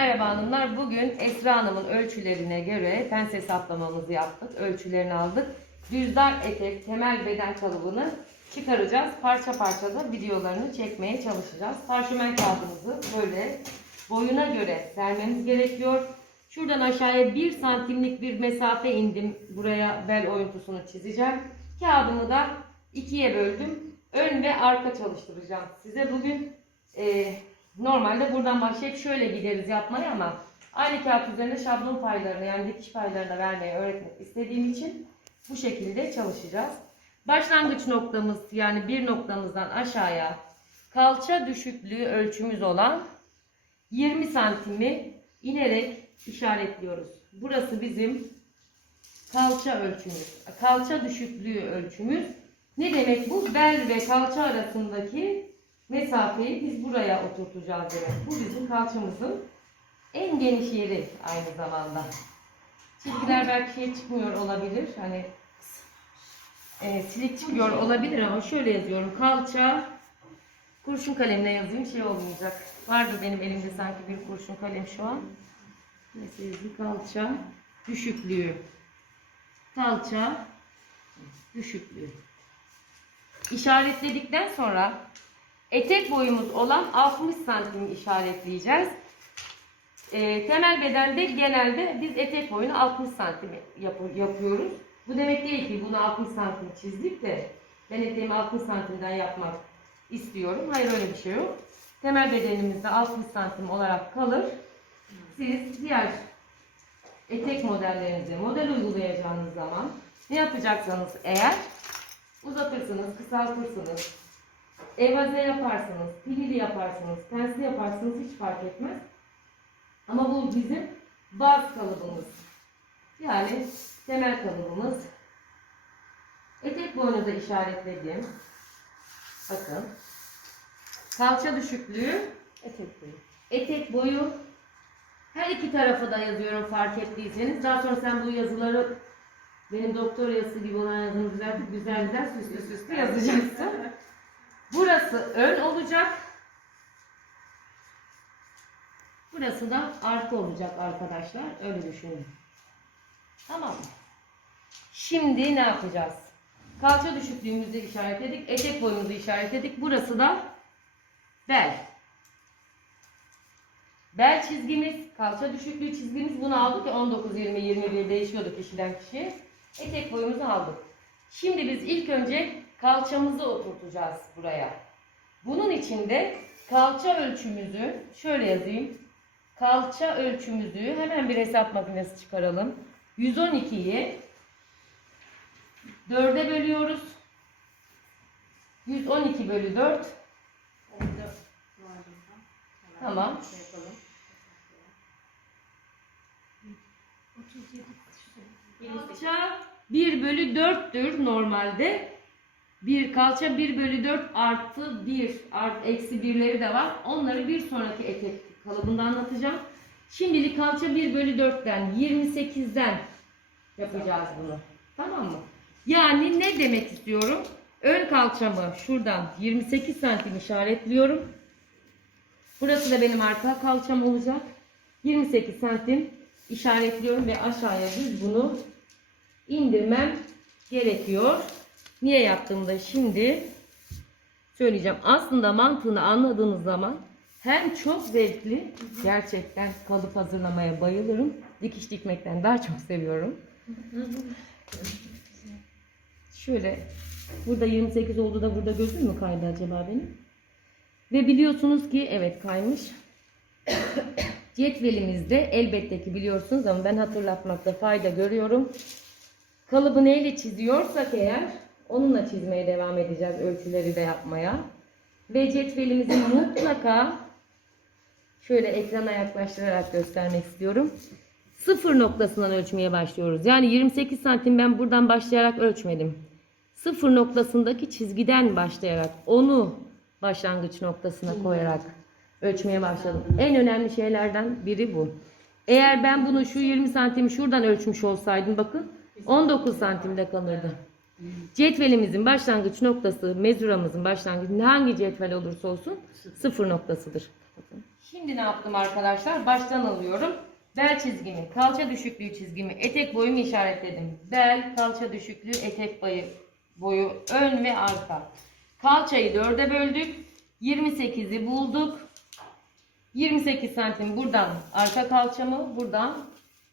merhaba hanımlar. Bugün Esra Hanım'ın ölçülerine göre pens hesaplamamızı yaptık. Ölçülerini aldık. Düzdar etek temel beden kalıbını çıkaracağız. Parça parça da videolarını çekmeye çalışacağız. Parşömen kağıdımızı böyle boyuna göre sermemiz gerekiyor. Şuradan aşağıya 1 santimlik bir mesafe indim. Buraya bel oyuntusunu çizeceğim. Kağıdımı da ikiye böldüm. Ön ve arka çalıştıracağım. Size bugün e, normalde buradan başlayıp şöyle gideriz yapmaya ama aynı kağıt üzerinde şablon paylarını yani dikiş paylarını vermeyi öğretmek istediğim için bu şekilde çalışacağız. Başlangıç noktamız yani bir noktamızdan aşağıya kalça düşüklüğü ölçümüz olan 20 santimi inerek işaretliyoruz. Burası bizim kalça ölçümüz. Kalça düşüklüğü ölçümüz. Ne demek bu? Bel ve kalça arasındaki mesafeyi biz buraya oturtacağız demek. Bu bizim kalçamızın en geniş yeri aynı zamanda. Çizgiler belki şey çıkmıyor olabilir. Hani e, silik çıkıyor olabilir ama şöyle yazıyorum. Kalça kurşun kalemle yazayım şey olmayacak. Vardı benim elimde sanki bir kurşun kalem şu an. Yazayım. Kalça düşüklüğü. Kalça düşüklüğü. İşaretledikten sonra etek boyumuz olan 60 santim işaretleyeceğiz. Ee, temel bedende genelde biz etek boyunu 60 santim yap- yapıyoruz. Bu demek değil ki bunu 60 santim çizdik de ben eteğimi 60 santimden yapmak istiyorum. Hayır öyle bir şey yok. Temel bedenimizde 60 santim olarak kalır. Siz diğer etek modellerinize model uygulayacağınız zaman ne yapacaksanız eğer uzatırsınız, kısaltırsınız, evaze yaparsınız, pilili yaparsınız, pensli yaparsınız hiç fark etmez. Ama bu bizim baz kalıbımız. Yani temel kalıbımız. Etek boyunu da işaretledim. Bakın. Kalça düşüklüğü Etek boyu. etek boyu her iki tarafa da yazıyorum fark ettiyseniz. Daha sonra sen bu yazıları benim doktor yazısı gibi olan yazını güzel güzel güzel süslü süslü yazacaksın. Burası ön olacak. Burası da arka olacak arkadaşlar. Öyle düşünün. Tamam mı? Şimdi ne yapacağız? Kalça düşüklüğümüzü işaretledik. Etek boyumuzu işaretledik. Burası da bel. Bel çizgimiz, kalça düşüklüğü çizgimiz bunu aldık ya 19, 20, 21 değişiyordu kişiden kişiye. Etek boyumuzu aldık. Şimdi biz ilk önce kalçamızı oturtacağız buraya. Bunun için de kalça ölçümüzü şöyle yazayım. Kalça ölçümüzü hemen bir hesap makinesi çıkaralım. 112'yi 4'e bölüyoruz. 112 bölü 4 Tamam. Kalça 1 bölü 4'tür normalde. Bir kalça 1 bölü 4 artı 1 art, eksi birleri de var. Onları bir sonraki etek kalıbında anlatacağım. Şimdilik kalça 1 bölü 4'ten 28'den yapacağız bunu. Tamam mı? Yani ne demek istiyorum? Ön kalçamı şuradan 28 santim işaretliyorum. Burası da benim arka kalçam olacak. 28 santim işaretliyorum ve aşağıya düz bunu indirmem gerekiyor. Niye yaptığımı da şimdi söyleyeceğim. Aslında mantığını anladığınız zaman hem çok zevkli, gerçekten kalıp hazırlamaya bayılırım. Dikiş dikmekten daha çok seviyorum. Şöyle, burada 28 oldu da burada gözüm mü kaydı acaba benim? Ve biliyorsunuz ki evet kaymış. Cetvelimizde elbette ki biliyorsunuz ama ben hatırlatmakta fayda görüyorum. Kalıbı neyle çiziyorsak eğer onunla çizmeye devam edeceğiz ölçüleri de yapmaya. Ve cetvelimizi mutlaka şöyle ekrana yaklaştırarak göstermek istiyorum. Sıfır noktasından ölçmeye başlıyoruz. Yani 28 santim ben buradan başlayarak ölçmedim. Sıfır noktasındaki çizgiden başlayarak onu başlangıç noktasına koyarak ölçmeye başladım. En önemli şeylerden biri bu. Eğer ben bunu şu 20 santimi şuradan ölçmüş olsaydım bakın 19 santimde kalırdı. Cetvelimizin başlangıç noktası, mezuramızın başlangıcı hangi cetvel olursa olsun sıfır noktasıdır. Şimdi ne yaptım arkadaşlar? Baştan alıyorum. Bel çizgimi, kalça düşüklüğü çizgimi, etek boyumu işaretledim. Bel, kalça düşüklüğü, etek boyu, boyu ön ve arka. Kalçayı dörde böldük. 28'i bulduk. 28 santim buradan arka kalçamı, buradan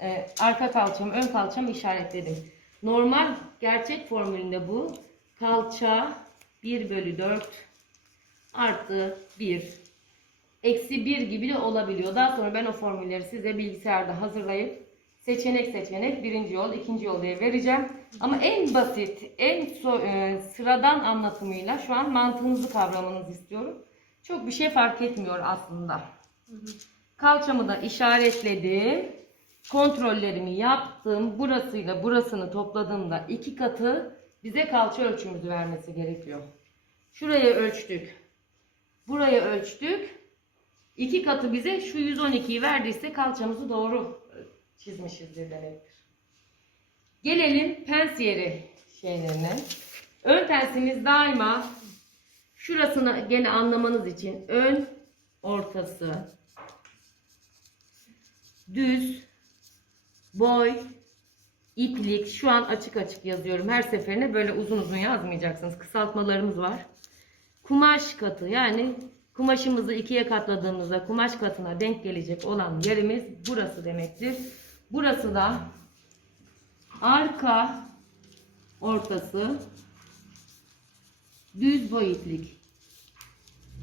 e, arka kalçamı, ön kalçamı işaretledim. Normal gerçek formülünde bu. Kalça 1 bölü 4 artı 1 eksi 1 gibi de olabiliyor. Daha sonra ben o formülleri size bilgisayarda hazırlayıp seçenek seçenek birinci yol, ikinci yol diye vereceğim. Ama en basit, en so- e, sıradan anlatımıyla şu an mantığınızı kavramanızı istiyorum. Çok bir şey fark etmiyor aslında. Kalçamı da işaretledim. Kontrollerimi yaptım. Burasıyla burasını topladığımda iki katı bize kalça ölçümüzü vermesi gerekiyor. Şuraya ölçtük. Buraya ölçtük. İki katı bize şu 112'yi verdiyse kalçamızı doğru çizmişizdir demektir. Gelelim pens yeri şeylerine. Ön pensimiz daima şurasını gene anlamanız için ön ortası düz boy iplik şu an açık açık yazıyorum. Her seferinde böyle uzun uzun yazmayacaksınız. Kısaltmalarımız var. Kumaş katı yani kumaşımızı ikiye katladığımızda kumaş katına denk gelecek olan yerimiz burası demektir. Burası da arka ortası düz boy iplik.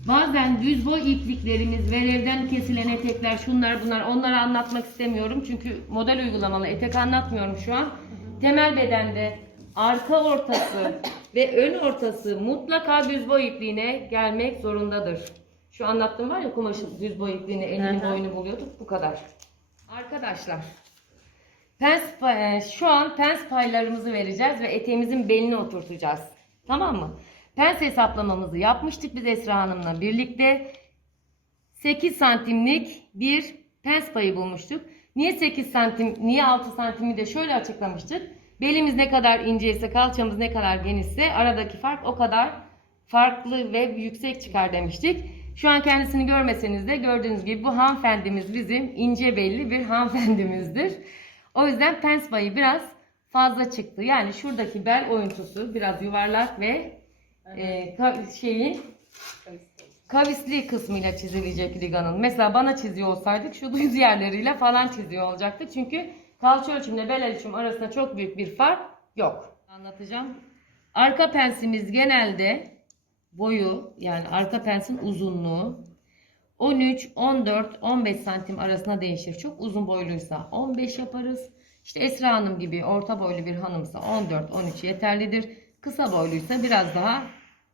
Bazen düz boy ipliklerimiz, verevden kesilen etekler, şunlar bunlar onları anlatmak istemiyorum. Çünkü model uygulamalı etek anlatmıyorum şu an. Temel bedende arka ortası ve ön ortası mutlaka düz boy ipliğine gelmek zorundadır. Şu anlattığım var ya kumaşın düz boy ipliğine elini Hı hı. boyunu buluyorduk bu kadar. Arkadaşlar Pens e, şu an pens paylarımızı vereceğiz ve eteğimizin belini oturtacağız. Tamam mı? Pens hesaplamamızı yapmıştık biz Esra Hanım'la birlikte. 8 santimlik bir pens payı bulmuştuk. Niye 8 santim, niye 6 santimi de şöyle açıklamıştık. Belimiz ne kadar inceyse, kalçamız ne kadar genişse aradaki fark o kadar farklı ve yüksek çıkar demiştik. Şu an kendisini görmeseniz de gördüğünüz gibi bu hanımefendimiz bizim ince belli bir hanımefendimizdir. O yüzden pens payı biraz fazla çıktı. Yani şuradaki bel oyuntusu biraz yuvarlak ve e, ka- şeyi kavisli kısmıyla çizilecek riganın. Mesela bana çiziyor olsaydık şu düz yerleriyle falan çiziyor olacaktık. Çünkü kalça ölçümle bel ölçüm arasında çok büyük bir fark yok. Anlatacağım. Arka pensimiz genelde boyu yani arka pensin uzunluğu 13, 14, 15 santim arasında değişir. Çok uzun boyluysa 15 yaparız. İşte Esra Hanım gibi orta boylu bir hanımsa 14, 13 yeterlidir. Kısa boyluysa biraz daha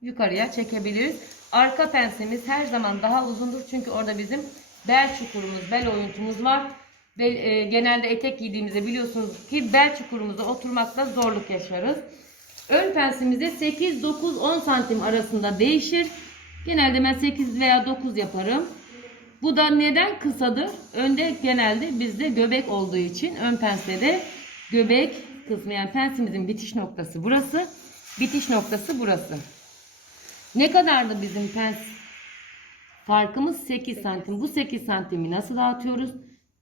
yukarıya çekebiliriz. Arka pensimiz her zaman daha uzundur. Çünkü orada bizim bel çukurumuz, bel oyuntumuz var. Bel, e, genelde etek giydiğimizde biliyorsunuz ki bel çukurumuza oturmakta zorluk yaşarız. Ön pensimizde 8, 9, 10 santim arasında değişir. Genelde ben 8 veya 9 yaparım. Bu da neden kısadır? Önde genelde bizde göbek olduğu için ön pense de göbek kısmı yani pensimizin bitiş noktası burası. Bitiş noktası burası. Ne kadardı bizim pens farkımız? 8 santim. Bu 8 santimi nasıl dağıtıyoruz?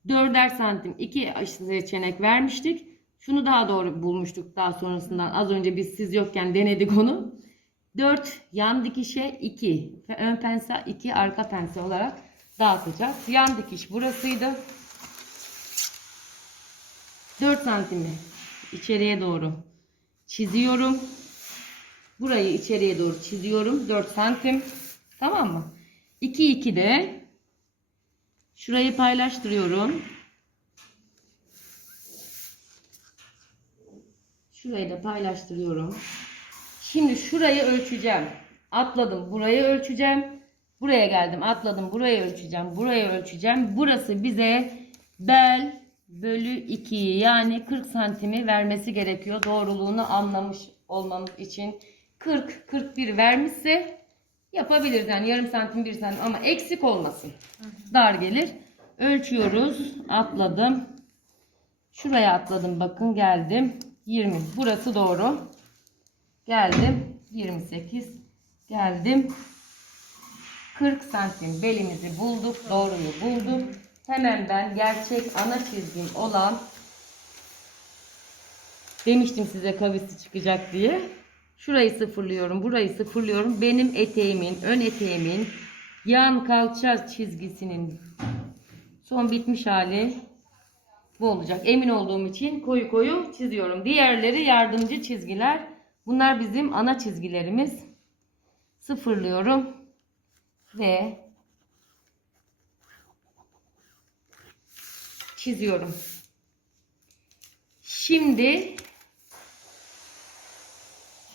4'er santim 2 seçenek vermiştik. Şunu daha doğru bulmuştuk daha sonrasından. Az önce biz siz yokken denedik onu. 4 yan dikişe 2 ön pense 2 arka pense olarak dağıtacağız. Yan dikiş burasıydı. 4 santimi içeriye doğru çiziyorum. Burayı içeriye doğru çiziyorum. 4 santim. Tamam mı? 2 2 de şurayı paylaştırıyorum. Şurayı da paylaştırıyorum. Şimdi şurayı ölçeceğim. Atladım. Burayı ölçeceğim. Buraya geldim. Atladım. Burayı ölçeceğim. Burayı ölçeceğim. Burası bize bel bölü 2'yi yani 40 santimi vermesi gerekiyor. Doğruluğunu anlamış olmamız için. 40, 41 vermişse yapabiliriz. Yani yarım santim, bir santim ama eksik olmasın. Dar gelir. Ölçüyoruz. Atladım. Şuraya atladım. Bakın geldim. 20. Burası doğru. Geldim. 28. Geldim. 40 santim belimizi bulduk. Doğruyu bulduk. Hemen ben gerçek ana çizgim olan demiştim size kavisi çıkacak diye. Şurayı sıfırlıyorum. Burayı sıfırlıyorum. Benim eteğimin, ön eteğimin yan kalça çizgisinin son bitmiş hali bu olacak. Emin olduğum için koyu koyu çiziyorum. Diğerleri yardımcı çizgiler. Bunlar bizim ana çizgilerimiz. Sıfırlıyorum. Ve çiziyorum. Şimdi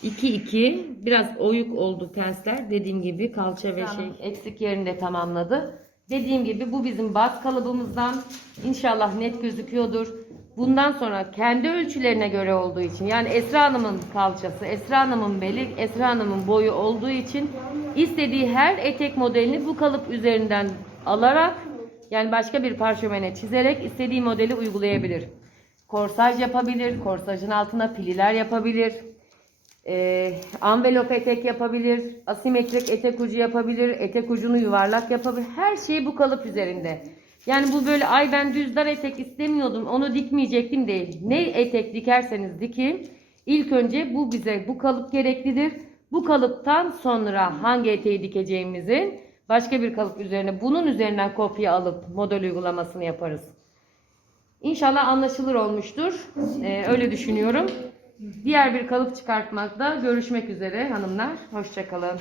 2 2 biraz oyuk oldu pensler. Dediğim gibi kalça ve şey eksik yerinde tamamladı. Dediğim gibi bu bizim baz kalıbımızdan. İnşallah net gözüküyordur. Bundan sonra kendi ölçülerine göre olduğu için yani Esra Hanım'ın kalçası, Esra Hanım'ın beli, Esra Hanım'ın boyu olduğu için istediği her etek modelini bu kalıp üzerinden alarak yani başka bir parşömene çizerek istediği modeli uygulayabilir. Korsaj yapabilir, korsajın altına pililer yapabilir. Ee, envelop etek yapabilir, asimetrik etek ucu yapabilir, etek ucunu yuvarlak yapabilir. Her şey bu kalıp üzerinde. Yani bu böyle ay ben düz dar etek istemiyordum onu dikmeyecektim değil. Ne etek dikerseniz dikin ilk önce bu bize bu kalıp gereklidir. Bu kalıptan sonra hangi eteği dikeceğimizin başka bir kalıp üzerine bunun üzerinden kopya alıp model uygulamasını yaparız. İnşallah anlaşılır olmuştur. Ee, öyle düşünüyorum. Diğer bir kalıp çıkartmakta görüşmek üzere hanımlar. Hoşçakalın.